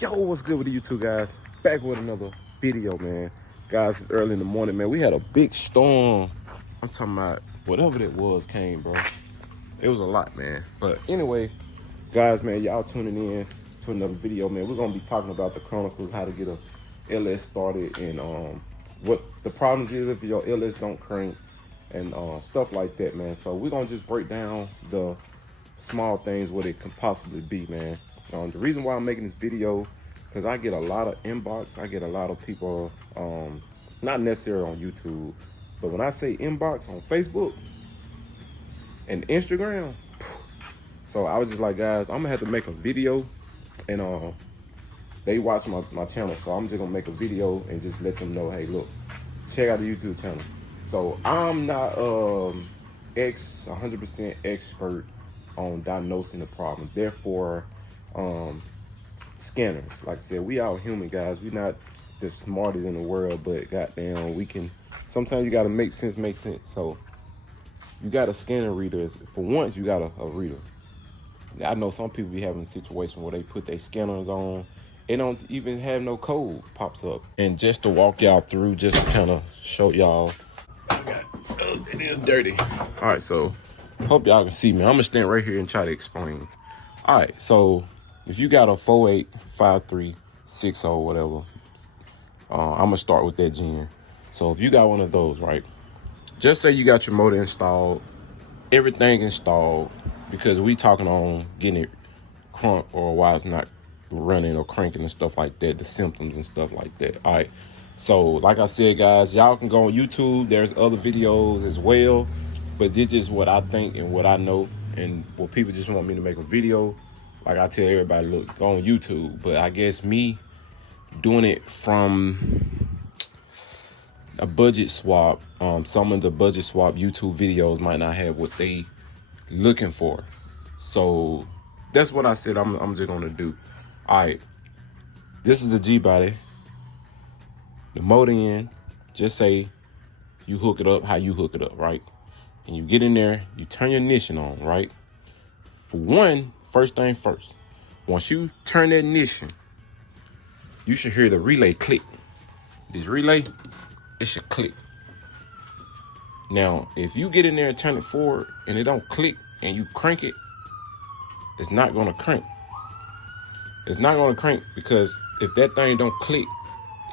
Yo, what's good with you two guys? Back with another video, man. Guys, it's early in the morning, man. We had a big storm. I'm talking about whatever that was came, bro. It was a lot, man. But anyway, guys, man, y'all tuning in to another video, man. We're gonna be talking about the Chronicles, how to get a LS started, and what the problems is if your LS don't crank, and stuff like that, man. So we're gonna just break down the small things what it can possibly be, man. The reason why I'm making this video, because I get a lot of inbox. I get a lot of people, not necessarily on YouTube, but when I say inbox on Facebook and Instagram, so I was just like, guys, I'm gonna have to make a video, and they watch my channel, so I'm just gonna make a video and just let them know, hey, look, check out the YouTube channel. So I'm not 100% expert on diagnosing the problem. Therefore, scanners, like I said, we all human, guys. We not the smartest in the world, but goddamn, we can. Sometimes you gotta make sense. So you got a scanner reader. For once, you got a reader. I know some people be having a situation where they put their scanners on, it don't even have no code pops up. And just to walk y'all through, just to kind of show y'all, it is dirty. All right, so hope y'all can see me. I'm gonna stand right here and try to explain. All right, so if you got a 485360 whatever, I'm gonna start with that gen. So if you got one of those, right, just say you got your motor installed, everything installed, because we talking on getting it crunk or why it's not running or cranking and stuff like that, the symptoms and stuff like that. All right, so like I said, guys, y'all can go on YouTube. There's other videos as well, but this is what I think and what I know, and what people just want me to make a video. Like I tell everybody, look, go on YouTube. But I guess me doing it from a budget swap, some of the budget swap YouTube videos might not have what they looking for. So that's what I said I'm just gonna do. All right, this is the G-body, the motor in. Just say you hook it up how you hook it up, right? And you get in there, you turn your ignition on, right? For one, first thing first, once you turn that ignition, you should hear the relay click. This relay, it should click. Now, if you get in there and turn it forward and it don't click and you crank it, it's not gonna crank. It's not gonna crank because if that thing don't click,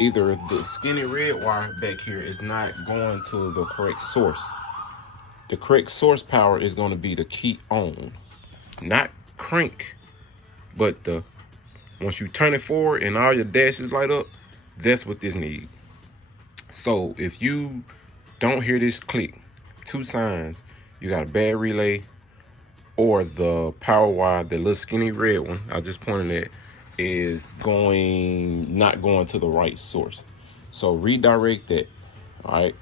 either the skinny red wire back here is not going to the correct source. The correct source power is gonna be the key on, not crank, but once you turn it forward and all your dashes light up, that's what this needs. So if you don't hear this click, two signs: you got a bad relay, or the power wire, the little skinny red one I just pointed at, is not going to the right source. So redirect that. All right,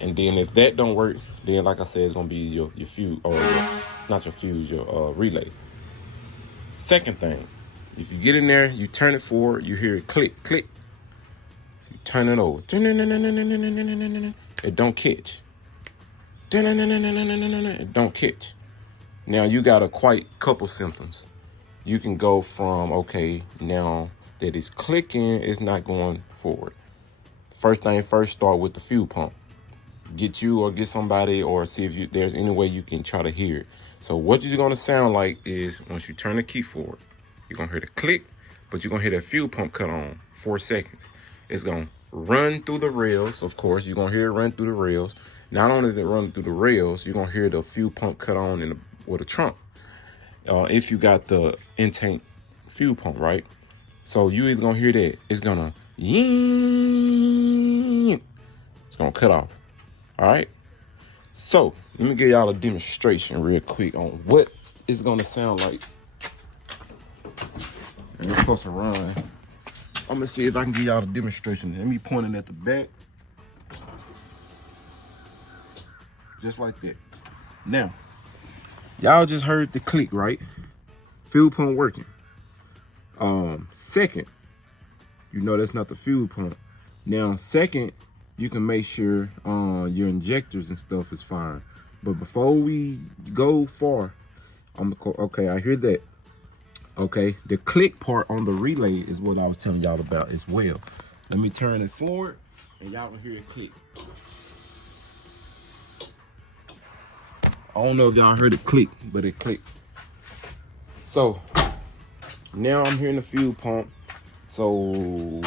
and then if that don't work, then like I said, it's gonna be your fuse, or not your fuse, your relay. Second thing, if you get in there, you turn it forward, you hear it click, click. You turn it over. It don't catch. It don't catch. Now you got a quite couple symptoms. You can go from, okay, now that it's clicking, it's not going forward. First thing first, start with the fuel pump. Get you or get somebody, or see if there's any way you can try to hear it. So what you're gonna sound like is, once you turn the key forward, you're gonna hear the click, but you're gonna hear that fuel pump cut on 4 seconds. It's gonna run through the rails. Of course, you're gonna hear it run through the rails. Not only that run through the rails, you're gonna hear the fuel pump cut on with a trunk. If you got the intake fuel pump, right? So you either gonna hear that, it's gonna it's gonna cut off. All right. So let me give y'all a demonstration real quick on what it's gonna sound like. And it's supposed to run. I'm gonna see if I can give y'all a demonstration. Let me point it at the back. Just like that. Now, y'all just heard the click, right? Fuel pump working. Second, you know that's not the fuel pump. Now, second, you can make sure your injectors and stuff is fine. But before we go far, okay, I hear that. Okay, the click part on the relay is what I was telling y'all about as well. Let me turn it forward and y'all can hear it click. I don't know if y'all heard it click, but it clicked. So now I'm hearing the fuel pump. So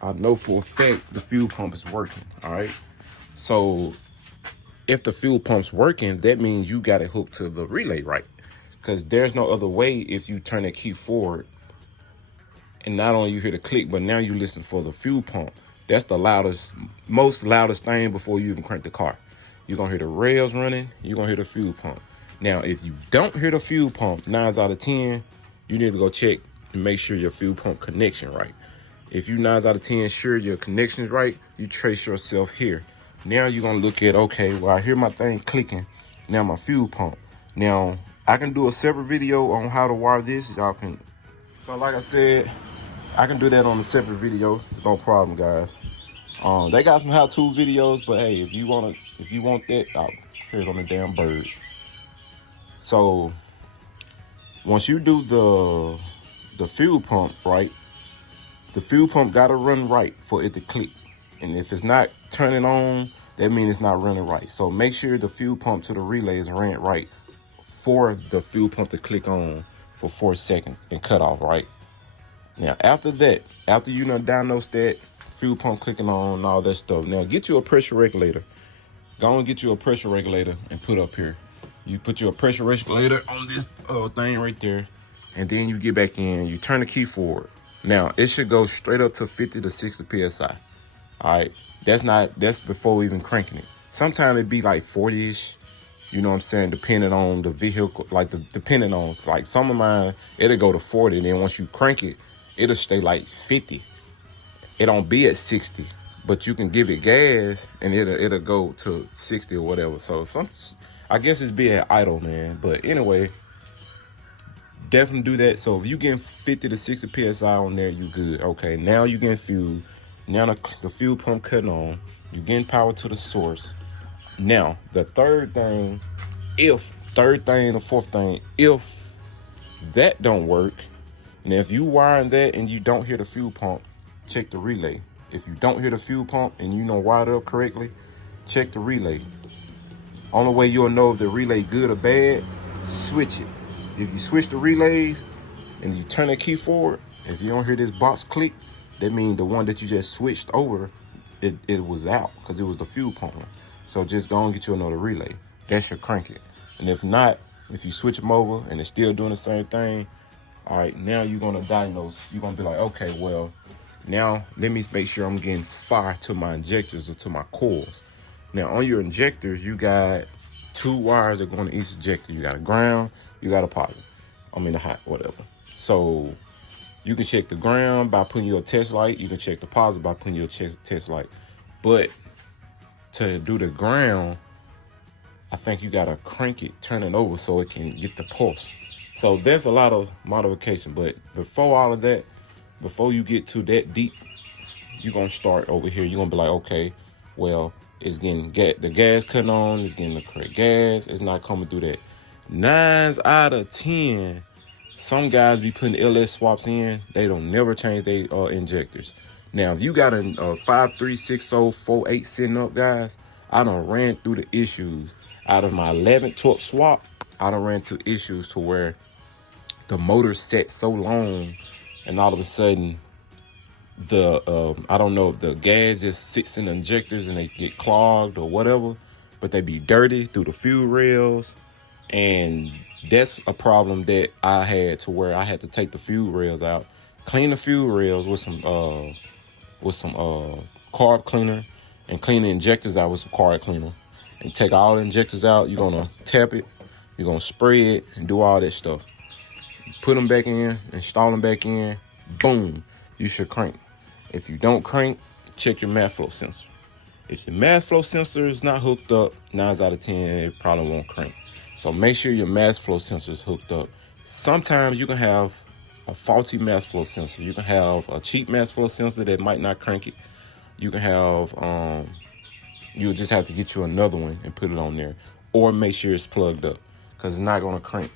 I know for a fact the fuel pump is working. All right. So if the fuel pump's working, that means you got it hooked to the relay, right? Because there's no other way if you turn that key forward and not only you hear the click, but now you listen for the fuel pump. That's the most loudest thing before you even crank the car. You're gonna hear the rails running, you're gonna hear the fuel pump. Now, if you don't hear the fuel pump, 9 out of 10, you need to go check and make sure your fuel pump connection right. If you 9 out of 10 sure your connection's right, you trace yourself here. Now you're gonna look at, okay, well, I hear my thing clicking, now my fuel pump. Now, I can do a separate video on how to wire this. Y'all can, so like I said, I can do that on a separate video. It's no problem, guys. They got some how-to videos, but hey, if you want that, I'll hear it on the damn bird. So once you do the fuel pump, right, the fuel pump gotta run right for it to click. And if it's not turning on, that means it's not running right. So make sure the fuel pump to the relay is ran right for the fuel pump to click on for 4 seconds and cut off, right? Now, after that, after you done diagnose that, fuel pump clicking on and all that stuff, now get you a pressure regulator. Go and get you a pressure regulator and put up here. You put your pressure regulator on this thing right there, and then you get back in, you turn the key forward. Now, it should go straight up to 50 to 60 PSI. All right, that's before even cranking it. Sometimes it be like 40-ish, you know what I'm saying, depending on the vehicle, depending on, like some of mine, it'll go to 40, and then once you crank it, it'll stay like 50. It don't be at 60, but you can give it gas and it'll go to 60 or whatever. So I guess it's being idle, man. But anyway, definitely do that. So if you getting 50 to 60 PSI on there, you good. Okay, now you getting fuel. Now the fuel pump cutting on. You getting power to the source. Now, the third thing, the fourth thing, if that don't work, and if you wiring that and you don't hear the fuel pump, check the relay. If you don't hear the fuel pump and you don't wire it up correctly, check the relay. Only way you'll know if the relay good or bad, switch it. If you switch the relays and you turn the key forward, if you don't hear this box click, that means the one that you just switched over, it was out because it was the fuel pump. So just go and get you another relay. That should crank it. And if not, if you switch them over and it's still doing the same thing, all right, now you're gonna diagnose. You're gonna be like, okay, well, now let me make sure I'm getting fire to my injectors or to my coils. Now on your injectors, you got 2 wires that go on each injector. You got a ground, you got a positive. A hot, whatever. So you can check the ground by putting your test light. You can check the positive by putting your test light. But to do the ground, I think you gotta crank it, turn it over so it can get the pulse. So there's a lot of modification, but before all of that, before you get to that deep, you're gonna start over here. You're gonna be like, okay, well, it's getting the gas cutting on, it's getting the correct gas, it's not coming through that. 9 out of 10, some guys be putting LS swaps in, they don't never change their injectors. Now, if you got a 536048 sitting up, guys, I done ran through the issues. Out of my 11 torque swap, I done ran through issues to where the motor set so long and all of a sudden I don't know if the gas just sits in the injectors and they get clogged or whatever, but they be dirty through the fuel rails. And that's a problem that I had to where I had to take the fuel rails out, clean the fuel rails with some carb cleaner, and clean the injectors out with some carb cleaner. And take all the injectors out, you're gonna tap it, you're gonna spray it, and do all that stuff. Put them back in, install them back in, boom, you should crank. If you don't crank, check your mass flow sensor. If your mass flow sensor is not hooked up, 9 out of 10, it probably won't crank. So make sure your mass flow sensor is hooked up. Sometimes you can have a faulty mass flow sensor. You can have a cheap mass flow sensor that might not crank it. You can have, you'll just have to get you another one and put it on there, or make sure it's plugged up because it's not gonna crank.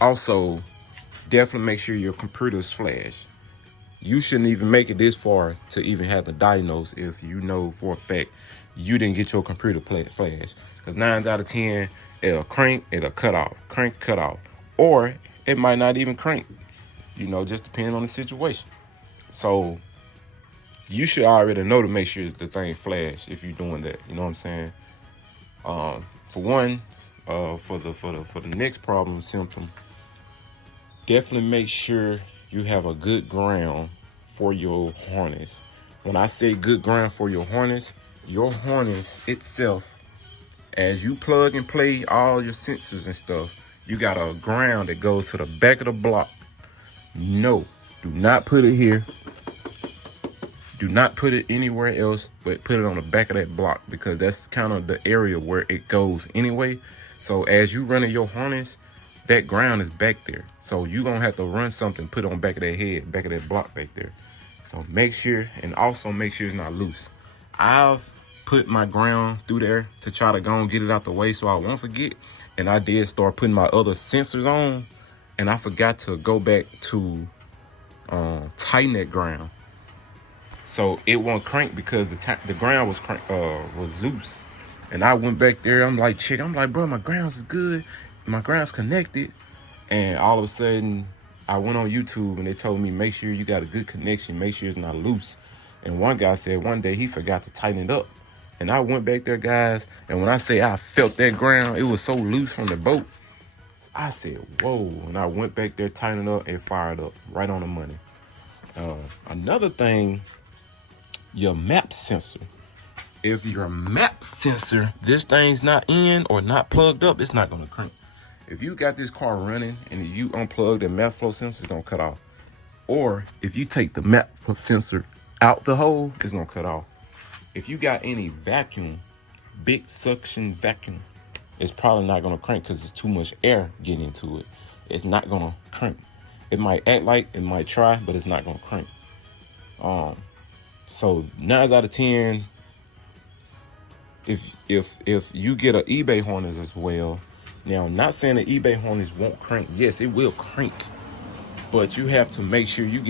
Also, definitely make sure your computer's flash. You shouldn't even make it this far to even have to diagnose if you know for a fact you didn't get your computer flash. Because 9 out of 10, it'll crank, it'll cut off, crank, cut off. Or it might not even crank, just depending on the situation. So you should already know to make sure the thing flash if you're doing that. You know what I'm saying? For one, for the next problem symptom, definitely make sure you have a good ground for your harness. When I say good ground for your harness itself, as you plug and play all your sensors and stuff, you got a ground that goes to the back of the block. No, do not put it here. Do not put it anywhere else, but put it on the back of that block, because that's kind of the area where it goes anyway. So as you running your harness, that ground is back there. So you're going to have to run something, put it on back of that head, back of that block back there. So make sure, and also make sure it's not loose. I've put my ground through there to try to go and get it out the way so I won't forget. And I did start putting my other sensors on, and I forgot to go back to tighten that ground. So it won't crank because the ground was loose. And I went back there. I'm like, bro, my grounds is good. My ground's connected. And all of a sudden, I went on YouTube and they told me, make sure you got a good connection. Make sure it's not loose. And one guy said one day he forgot to tighten it up. And I went back there, guys. And when I say I felt that ground, it was so loose from the boat. I said, whoa. And I went back there, tightened it up, and fired up right on the money. Another thing, your map sensor. If your map sensor, this thing's not in or not plugged up, it's not going to crank. If you got this car running and you unplug the mass flow sensor, it's going to cut off. Or if you take the map sensor out the hole, it's going to cut off. If you got any vacuum, big suction vacuum, it's probably not going to crank because it's too much air getting into it. It's not going to crank. It might act like it might try, but it's not going to crank. So 9 out of 10, if you get an eBay harness as well. Now, I'm not saying the eBay harness won't crank. Yes, it will crank, but you have to make sure you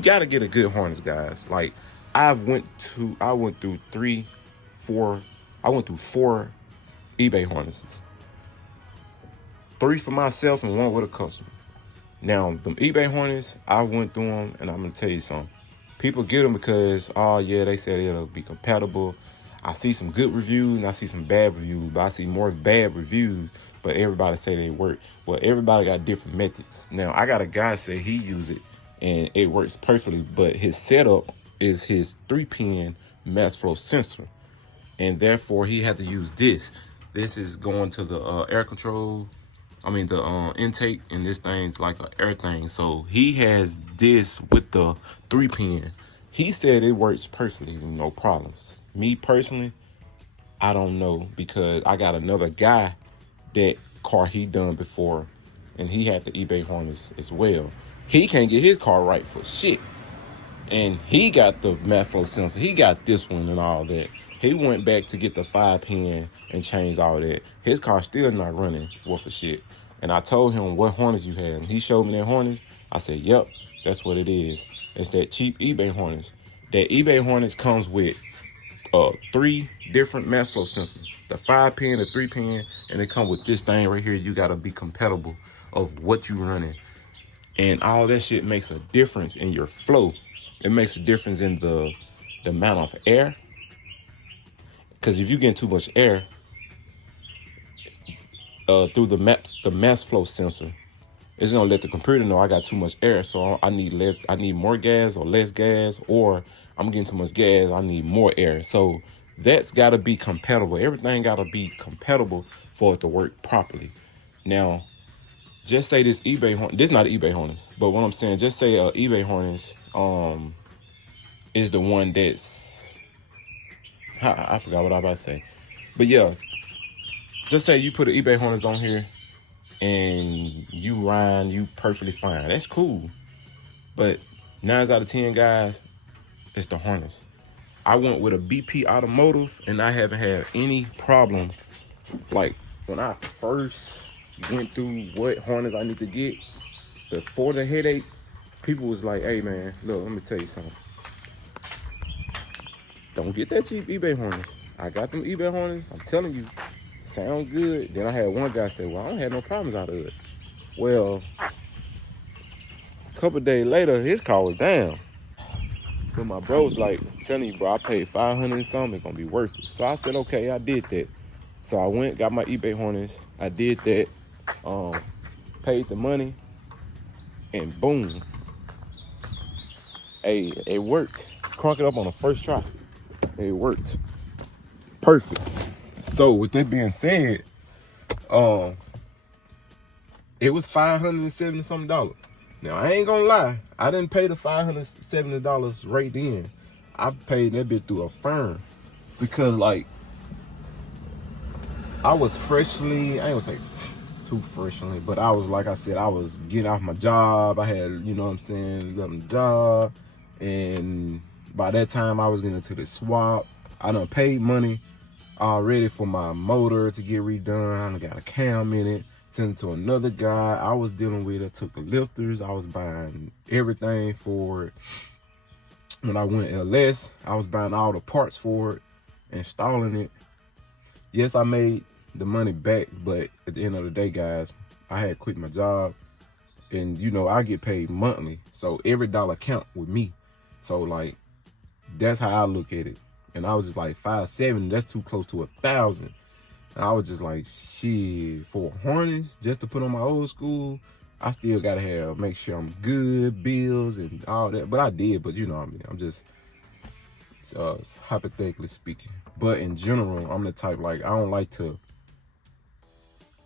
got to get a good harness, guys. Like I went through 4 eBay harnesses, 3 for myself and 1 with a customer. Now, the eBay harness, I went through them, and I'm gonna tell you something. People get them because, oh yeah, they said it'll be compatible. I see some good reviews and I see some bad reviews, but I see more bad reviews, but everybody say they work. Well, everybody got different methods. Now, I got a guy say he use it and it works perfectly, but his setup is his 3-pin mass flow sensor, and therefore he had to use this. This is going to the air control. The intake, and this thing's like an air thing. So he has this with the 3-pin. He said it works perfectly, no problems. Me personally, I don't know, because I got another guy that car he done before, and he had the eBay harness as well. He can't get his car right for shit. And he got the mass flow sensor. He got this one and all that. He went back to get the 5-pin and changed all that. His car still not running worth a shit. And I told him what harness you had. And he showed me that harness. I said, yep, that's what it is. It's that cheap eBay harness. That eBay harness comes with 3 different mass flow sensors. The 5-pin, the 3-pin, and it comes with this thing right here. You got to be compatible of what you running. And all that shit makes a difference in your flow. It makes a difference in the amount of air. Because if you get too much air through the mass flow sensor, it's gonna let the computer know I got too much air, so I need more gas or less gas, or I'm getting too much gas, I need more air. So that's gotta be compatible. Everything gotta be compatible for it to work properly. Now, just say this is not an eBay harness, but what I'm saying, just say eBay harness is the one that's, I forgot what I was about to say. But yeah, just say you put an eBay harness on here and you ride, you perfectly fine. That's cool. But 9 out of 10, guys, it's the harness. I went with a BP Automotive and I haven't had any problem. Like when I first went through what harness I need to get, before the headache, people was like, hey man, look, let me tell you something. Don't get that cheap eBay harness. I got them eBay harness. I'm telling you, sound good. Then I had one guy say, well, I don't have no problems out of it. Well, a couple days later, his car was down. But my bro was like, I'm telling you, bro, I paid $500 and something. It's gonna be worth it. So I said, okay, I did that. So I went, got my eBay harness. I did that. Paid the money, and boom, hey, it worked. Crunk it up on the first try. It worked. Perfect. So with that being said, it was $570 something. Now I ain't gonna lie, I didn't pay the $570 right then. I paid that bit through a firm because like I was freshly, I ain't gonna say too freshly, but I was, like I said, I was getting off my job. I had, you know what I'm saying, left my job, and by that time I was getting into the swap. I done paid money already for my motor to get redone. I done got a cam in it, sent it to another guy I was dealing with. I took the lifters. I was buying everything for it. When I went LS, I was buying all the parts for it, installing it. Yes, I made the money back, but at the end of the day, guys, I had quit my job, and you know I get paid monthly, so every dollar count with me. So like, that's how I look at it. And I was just like, 570, that's too close to 1,000. And I was just like, shit, for harness just to put on my old school, I still gotta have, make sure I'm good, bills and all that. But I did, but you know what I mean, I'm just hypothetically speaking. But in general, I'm the type, like, I don't like to,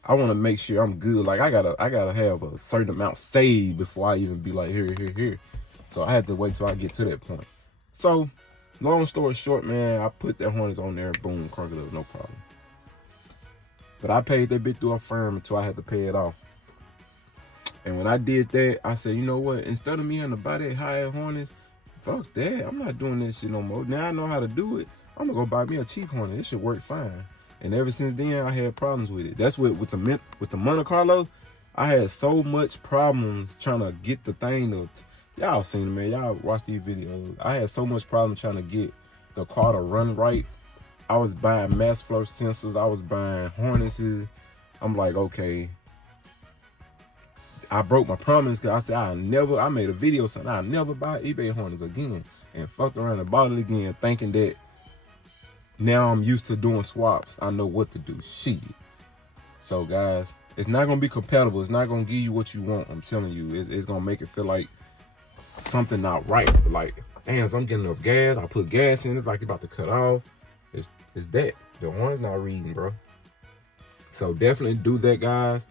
I want to make sure I'm good. Like I gotta have a certain amount saved before I even be like, here. So I had to wait till I get to that point. So long story short, man, I put that harness on there, boom, crunk it up, no problem. But I paid that bit through a firm until I had to pay it off. And when I did that, I said, you know what? Instead of me having to buy that high-end harness, fuck that. I'm not doing that shit no more. Now I know how to do it. I'm gonna go buy me a cheap harness. It should work fine. And ever since then, I had problems with it. That's what with the Monte Carlo, I had so much problems trying to get the thing to. Y'all seen it, man. Y'all watch these videos. I had so much problem trying to get the car to run right. I was buying mass flow sensors. I was buying harnesses. I'm like, okay. I broke my promise because I said I made a video saying I'll never buy eBay harness again. And fucked around and bought it again, thinking that now I'm used to doing swaps. I know what to do. Shit. So guys, it's not gonna be compatible. It's not gonna give you what you want. I'm telling you, it's gonna make it feel like something not right. Like, damn, I'm getting enough gas. I put gas in it, like it's about to cut off. It's that the horn's not reading, bro. So definitely do that, guys.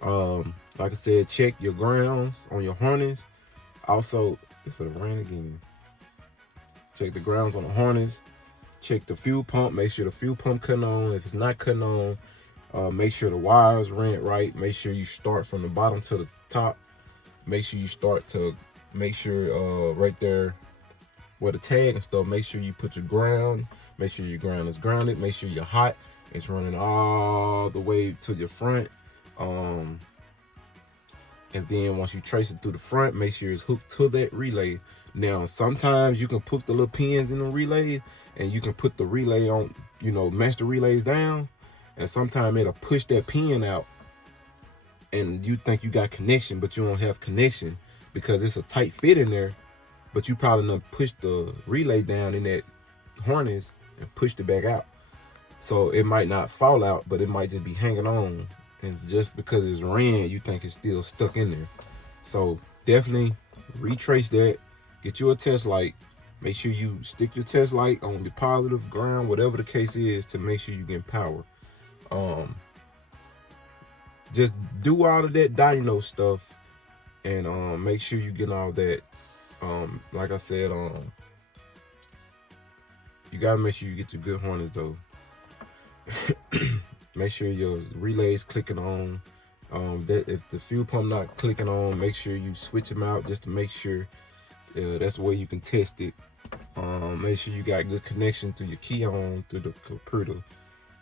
Like I said, check your grounds on your harness. Also, it's for the rain again. Check the grounds on the harness. Check the fuel pump. Make sure the fuel pump cutting on. If it's not cutting on, make sure the wires ran right. Make sure you start from the bottom to the top. Make sure you make sure right there where the tag and stuff, make sure you put your ground. Make sure your ground is grounded. Make sure you're hot. It's running all the way to your front. And then once you trace it through the front, make sure it's hooked to that relay. Now, sometimes you can put the little pins in the relay, and you can put the relay on, you know, match the relays down, and sometimes it'll push that pin out, and you think you got connection, but you don't have connection because it's a tight fit in there, but you probably done pushed the relay down in that harness and pushed it back out. So it might not fall out, but it might just be hanging on. And just because it's ran, you think it's still stuck in there. So definitely retrace that. Get you a test light. Make sure you stick your test light on the positive ground, whatever the case is, to make sure you get power. Just do all of that dyno stuff, and make sure you get all that. Like I said, you gotta make sure you get your good harness though. Make sure your relay's clicking on. That if the fuel pump not clicking on, make sure you switch them out just to make sure. That's the way you can test it. Make sure you got good connection to your key on through the computer.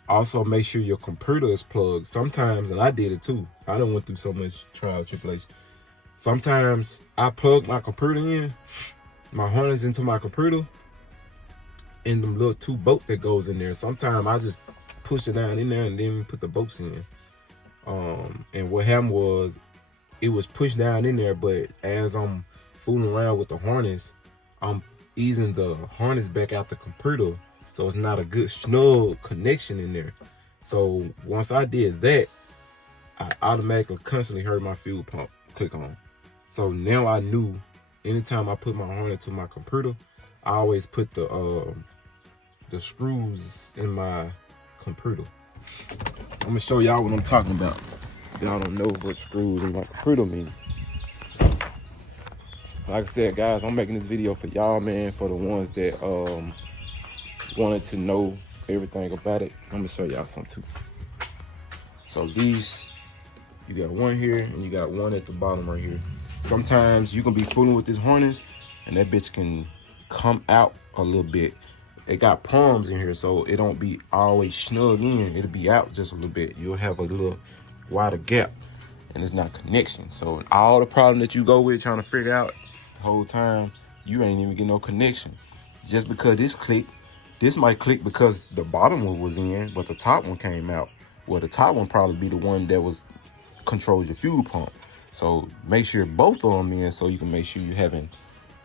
Also, make sure your computer is plugged. Sometimes, and I did it too, I done went through so much trial tribulation. Sometimes I plug my computer in, my harness into my computer, and the little 2 bolts that goes in there. Sometimes I just push it down in there and then put the bolts in. And what happened was, it was pushed down in there, but as I'm fooling around with the harness, I'm easing the harness back out the computer, so it's not a good snug connection in there. So once I did that, I automatically constantly heard my fuel pump click on. So now I knew anytime I put my harness to my computer, I always put the screws in my computer. I'm gonna show y'all what I'm talking about. Y'all don't know what screws in my computer mean. Like I said, guys, I'm making this video for y'all, man, for the ones that wanted to know everything about it. I'm gonna show y'all something too. So these, you got one here and you got one at the bottom right here. Sometimes you can be fooling with this harness and that bitch can come out a little bit. It got palms in here, so it don't be always snug in. It'll be out just a little bit. You'll have a little wider gap, and it's not connection. So all the problem that you go with trying to figure out the whole time, you ain't even get no connection. Just because this clicked, this might click because the bottom one was in, but the top one came out. Well, the top one probably be the one that was controls your fuel pump. So make sure both of them in, so you can make sure you're having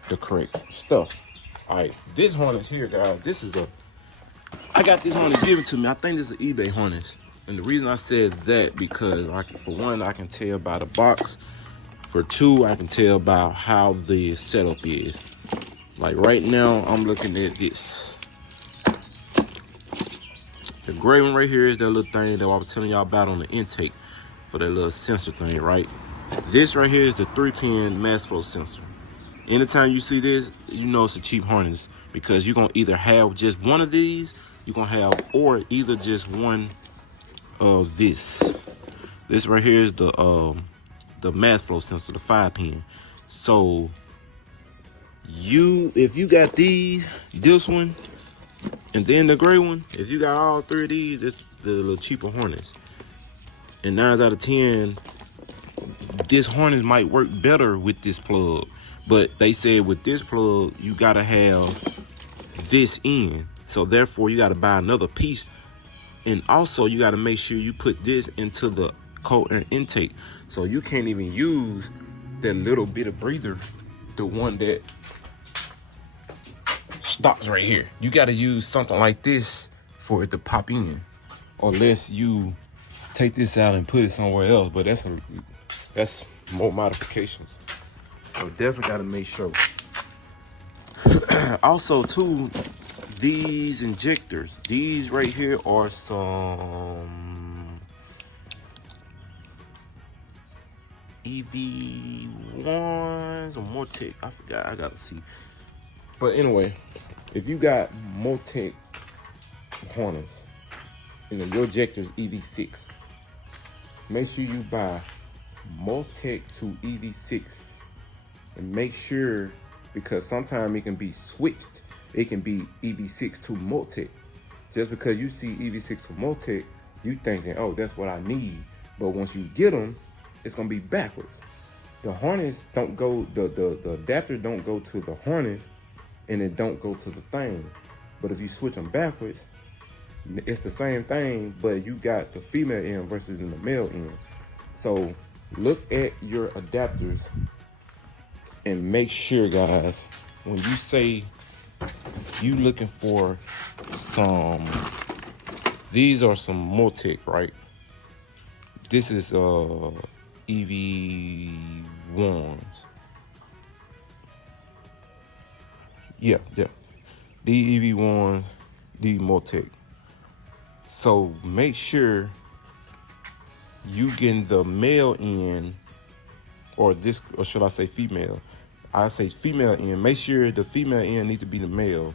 the correct stuff. All right, this harness here, guys, I got this harness given to me. I think this is an eBay harness. And the reason I said that, because for one, I can tell by the box. For two, I can tell by how the setup is. Like right now, I'm looking at this. The gray one right here is that little thing that I was telling y'all about on the intake for that little sensor thing, right? This right here is the 3-pin mass flow sensor. Anytime you see this, you know it's a cheap harness, because you're gonna either have just one of these, you're gonna have, or either just one of this. This right here is the mass flow sensor, the 5-pin. So if you got this one, and then the gray one, if you got all 3 of these, it's the little cheaper harness. And 9 out of 10, this harness might work better with this plug. But they said with this plug, you gotta have this in. So therefore, you gotta buy another piece. And also, you gotta make sure you put this into the cold air intake. So you can't even use that little bit of breather, the one that stops right here. You gotta use something like this for it to pop in. Unless you take this out and put it somewhere else. But that's more modifications. So definitely gotta make sure. Also too, these injectors, these right here are some EV1s or Mortec. I forgot, I gotta see. But anyway, if you got Mortec harness and then your injector's EV6, make sure you buy Mortec to EV6. And make sure, because sometimes it can be switched. It can be EV6 to Mortec. Just because you see EV6 to Mortec, you thinking, oh, that's what I need. But once you get them, it's gonna be backwards. The harness don't go, the adapter don't go to the harness, and it don't go to the thing. But if you switch them backwards, it's the same thing, but you got the female end versus in the male end. So look at your adapters and make sure, guys, when you say you looking for some, these are some Mortec, right? This is EV1s. Yeah. The EV1s, the Mortec. So make sure you getting the male end, or should I say female? I say female end. Make sure the female end need to be the male,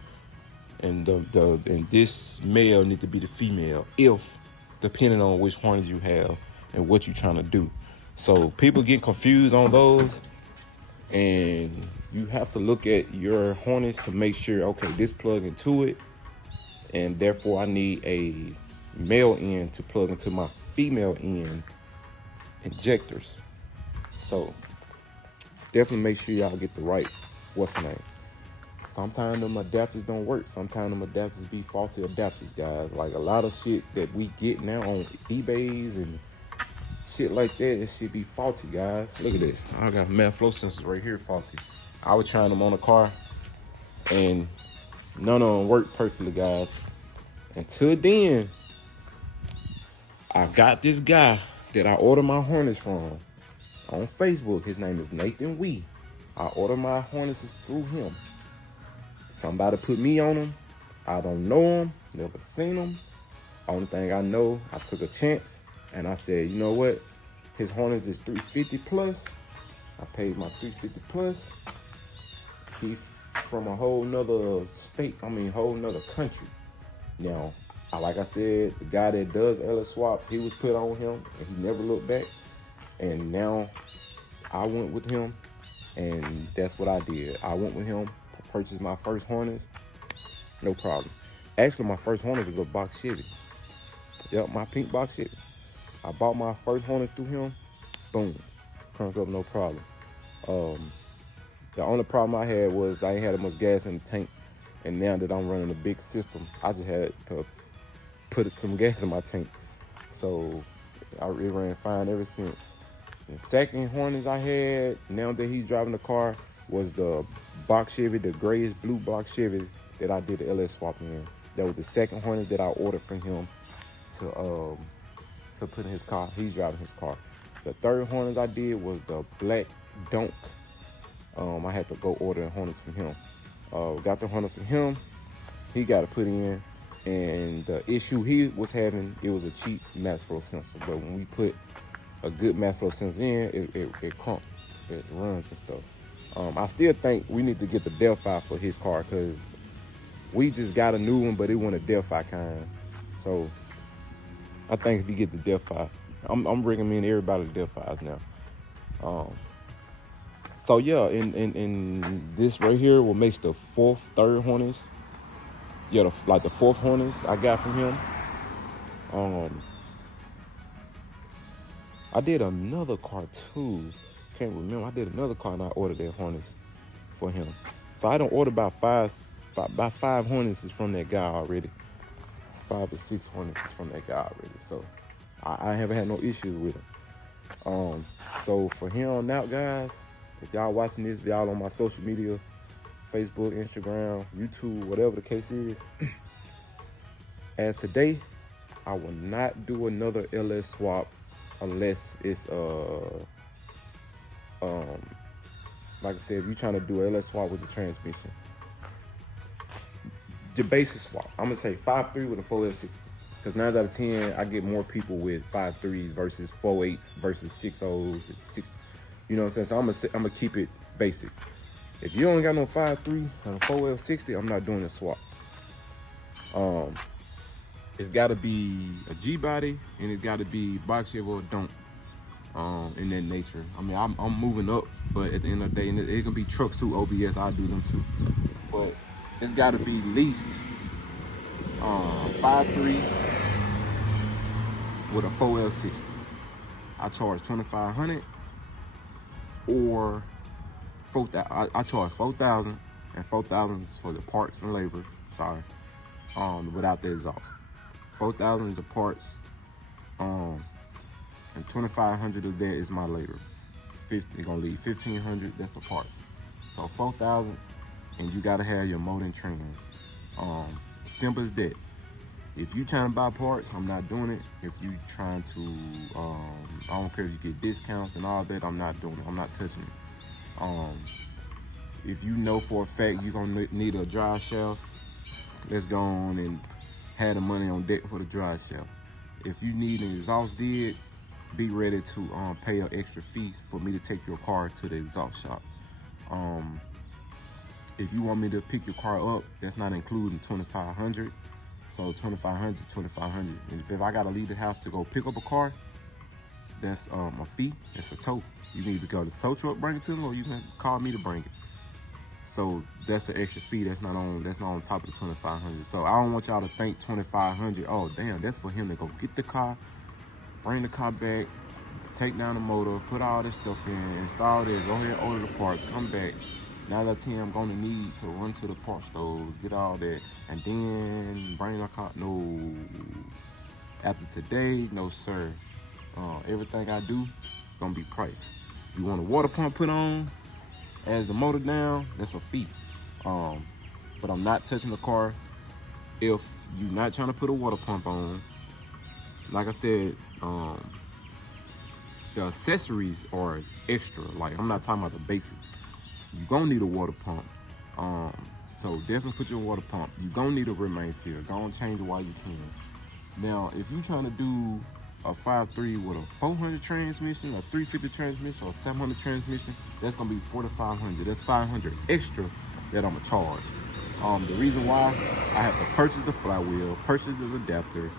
and and this male need to be the female, if depending on which harness you have and what you're trying to do. So people get confused on those, and you have to look at your harness to make sure, okay, this plug into it, and therefore I need a male end to plug into my female end injectors. So definitely make sure y'all get the right, what's the name. Sometimes them adapters don't work. Sometimes them adapters be faulty adapters, guys. Like a lot of shit that we get now on eBays and shit like that, it should be faulty, guys. Look at this. I got mass flow sensors right here faulty. I was trying them on a car and none of them worked perfectly, guys. Until then, I got this guy that I order my harness from on Facebook. His name is Nathan Wee. I order my harnesses through him. Somebody put me on him. I don't know him, never seen him. Only thing I know, I took a chance and I said, you know what? His harness is $350 plus. I paid my $350 plus. He from a whole nother state, whole nother country. Now, like I said, the guy that does LS swap, he was put on him and he never looked back. And now I went with him and that's what I did. I went with him, purchased my first harness, no problem. Actually, my first harness was a box Chevy. Yep, my pink box Chevy. I bought my first harness through him, boom, crank up, no problem. The only problem I had was I ain't had much gas in the tank, and now that I'm running a big system, I just had to put some gas in my tank. So it ran fine ever since. The second harness I had, now that he's driving the car, was the box Chevy, the grayish blue box Chevy that I did the LS swap in. That was the second harness that I ordered from him to put in his car. He's driving his car. The third harness I did was the black donk. I had to go order a harness from him. Got the harness from him. He got to put in, and the issue he was having, it was a cheap mass flow sensor. But when we put a good mass flow sensor in, it crumps, it runs and stuff. I still think we need to get the Delphi for his car because we just got a new one, but it wasn't a Delphi kind. So I think if you get the Delphi, I'm recommending everybody the Delphis now. So yeah, in this right here, what makes the third harness, yeah, the fourth harness I got from him. I did another car too. Can't remember. I did another car and I ordered that harness for him. So I don't order about five harnesses from that guy already. 5 or 6 harnesses from that guy already. So I haven't had no issues with him. So for here on out, guys, if y'all watching this, y'all on my social media, Facebook, Instagram, YouTube, whatever the case is, as today, I will not do another LS swap unless it's like I said, if you're trying to do an LS swap with the transmission, the basic swap, I'm gonna say 5.3 with a 4L60. Because 9 out of 10, I get more people with 5.3s versus 4.8s versus 6.0s and 6. You know what I'm saying? So I'm gonna keep it basic. If you only got no 5.3 and a 4L60, I'm not doing a swap. It's gotta be a G body and it's gotta be box Chevy or don't. In that nature. I mean, I'm moving up, but at the end of the day, and it can be trucks too, OBS, I do them too. But it's gotta be at least 5.3 with a 4L60. I charge $2,500 or $4,000. I charge $4,000 and $4,000 is for the parts and labor. Sorry, without the exhaust. $4,000 is the parts, and $2,500 of that is my labor. You're gonna leave $1,500. That's the parts. So $4,000, and you gotta have your motor and trans. Simple as that. If you trying to buy parts, I'm not doing it. If you trying to, I don't care if you get discounts and all that, I'm not doing it. I'm not touching it. If you know for a fact you're gonna need a drive shaft, let's go on and have the money on deck for the drive shaft. If you need an exhaust did, be ready to pay an extra fee for me to take your car to the exhaust shop. If you want me to pick your car up, that's not including $2,500. So $2,500, $2,500. And if I gotta leave the house to go pick up a car, that's a fee. That's a tow. You need to go to the tow truck, bring it to them, or you can call me to bring it. So that's an extra fee. That's not on top of the $2,500. So I don't want y'all to think $2,500. Oh damn, that's for him to go get the car, bring the car back, take down the motor, put all this stuff in, install this, go ahead and order the parts, come back. 9 out of 10, I'm gonna need to run to the part stores, get all that, and then bring the car. No. After today, no sir. Everything I do is gonna be priced. If you want a water pump put on, as the motor down, that's a fee. But I'm not touching the car if you're not trying to put a water pump on. Like I said, the accessories are extra. Like, I'm not talking about the basics. You're gonna need a water pump. So definitely put your water pump. You're gonna need a remain seal. Go on, change it while you can. Now, if you're trying to do a 5.3 with a 400 transmission, a 350 transmission, or 700 transmission, that's gonna be $4,500. That's $500 extra that I'm gonna charge. The reason why, I have to purchase the flywheel, purchase the adapter,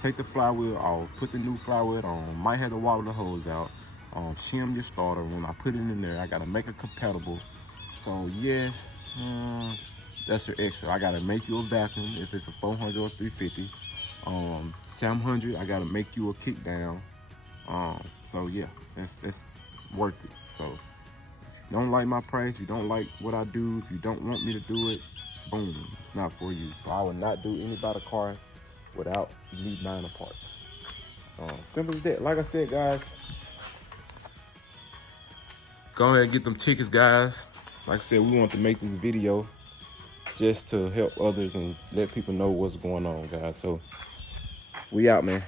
take the flywheel off, put the new flywheel on, might have to wobble the hose out, shim your starter. When I put it in there, I gotta make it compatible. So yes, that's your extra. I gotta make you a vacuum if it's a 400 or 350. 700, I gotta make you a kick down. So yeah, that's worth it. So if you don't like my price, you don't like what I do, if you don't want me to do it, boom, it's not for you. So I will not do anybody's car without me buying a part. Simple as that. Like I said, guys, go ahead and get them tickets, guys. Like I said, we want to make this video just to help others and let people know what's going on, guys. So we out, man.